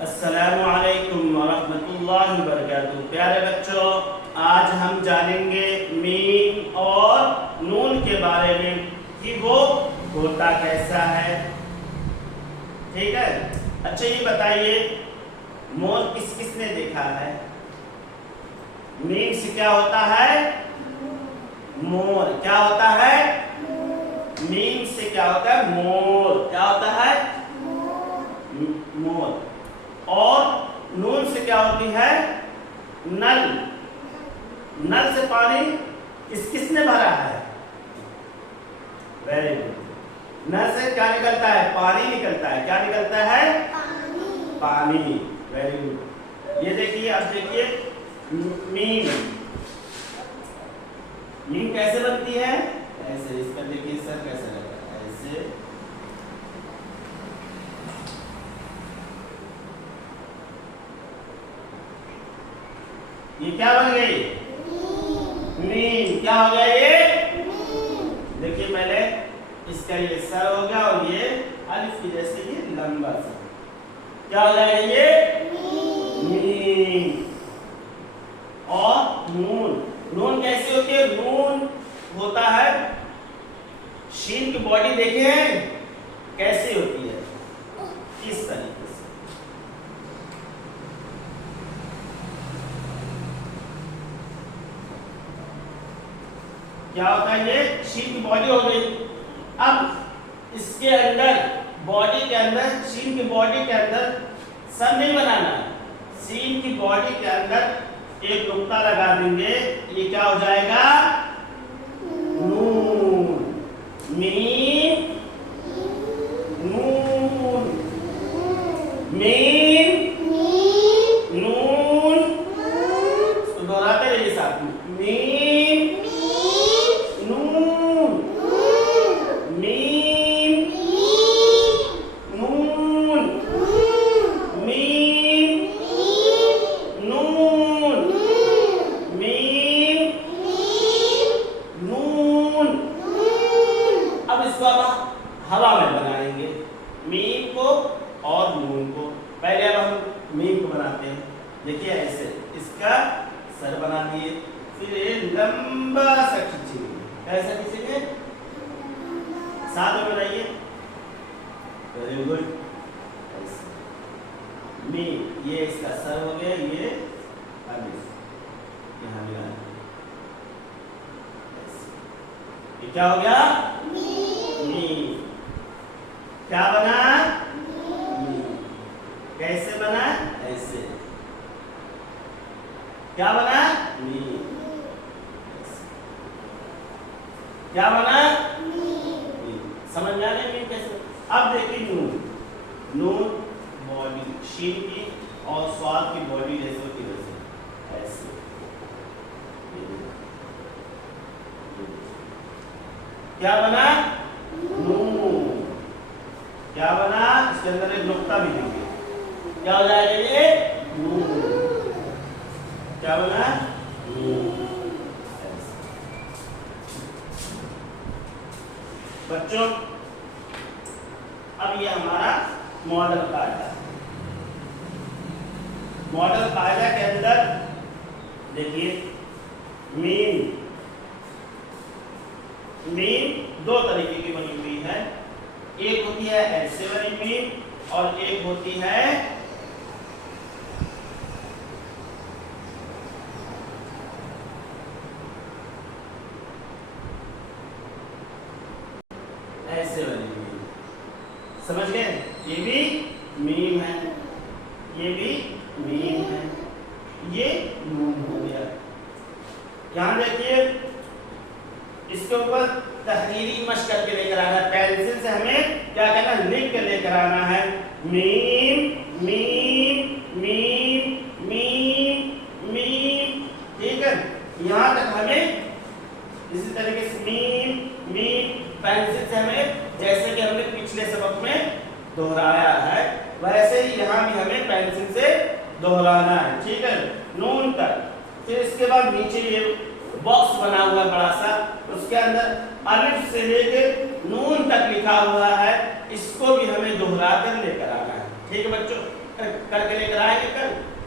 अस्सलामु अलैकुम वरहमतुल्लाहि वबरकातुहू। प्यारे बच्चों, आज हम जानेंगे मीम और नून के बारे में कि वो होता कैसा है। ठीक है। अच्छा ये बताइए, मोर किस किसने देखा है? मीम से क्या होता है? मोर। क्या होता है? मीम से क्या होता है? मोर। क्या होता है? मोर। और नून से क्या होती है? नल। नल से पानी किसने भरा है? Very good. नल से क्या निकलता है? पानी निकलता है। क्या निकलता है? पानी। Very good. ये देखिए, अब देखिए मीम। मीम कैसे बनती है? ऐसे। इसका देखिए सर कैसे लगता है, ऐसे। ये क्या बन गई? मीम। क्या हो गया ये? देखिए पहले इसका ये सर हो गया और ये अलिफ की जैसे ये लंबा सा। क्या हो जाएगा ये? मीम। और नून। नून कैसी होती है? नून होता है, शीन की बॉडी देखे हैं कैसी होती है? किस तरीके से? क्या होता है? ये शीन की बॉडी हो गई। अब इसके अंदर, बॉडी के अंदर, शीन की बॉडी के अंदर सर नहीं बनाना है। शीन की बॉडी के अंदर एक नुक्ता लगा देंगे। ये क्या हो जाएगा? नून। मीम नून। मीम नून। तो दोहराते रहिए साथ में। मीम नून। मीम नून। मीम नून। मीम नून। अब इसको अब हवा में बनाएंगे, मीम को और नून को। पहले अब हम मीम को बनाते हैं। देखिए ऐसे इसका सर बना दिए, फिर लंबा सा खींचेंगे। कैसा खींचेंगे? साथ में बनाइए। Very good. मीम, ये इसका सर हो गया, ये अलिफ यहाँ मिला। ये क्या हो गया? मीम। क्या बना? मीम। कैसे बना? ऐसे। क्या बना? मीम। क्या बना? मीम। समझ में आ गया मीम कैसे? अब देखिए नून। नून बॉडी शीन की और स्वाद की बॉडी जैसे होती है वैसे, ऐसे। क्या बना? नून। क्या बना? इसके अंदर एक नुक्ता भी देंगे। क्या हो जाएगा ये? नून। क्या बना? नून। बच्चों, अब ये हमारा मॉडल कायदा है। मॉडल कायदा के अंदर देखिए मीम। मीम दो तरीके की बनी हुई है। एक होती है ऐसे वाली मीम और एक होती है ऐसे वाली मीम। समझ गए? ये भी मीम है, ये भी मीम है, ये नून हो गया। ध्यान देखिए, इसके ऊपर तहरीरी मश्क करके लेकर आना है। पेंसिल से हमें क्या करना है? लिख कर लेकर आना है। Meme meme meme meme meme. ठीक है। यहाँ तक हमें इसी तरीके से मीम मीम पेंसिल से हमें, जैसे कि हमने पिछले सबक में दोहराया है, वैसे ही यहाँ भी हमें पेंसिल से दोहराना है। ठीक है। नून तक। फिर इसके बाद नीचे ये बॉक्स बना हुआ है बड़ा सा, उसके अंदर अलिफ से लेकर नून तक लिखा हुआ है। इसको भी हमें दोहरा कर लेकर आना है। ठीक है बच्चों। करके लेकर आएंगे कल।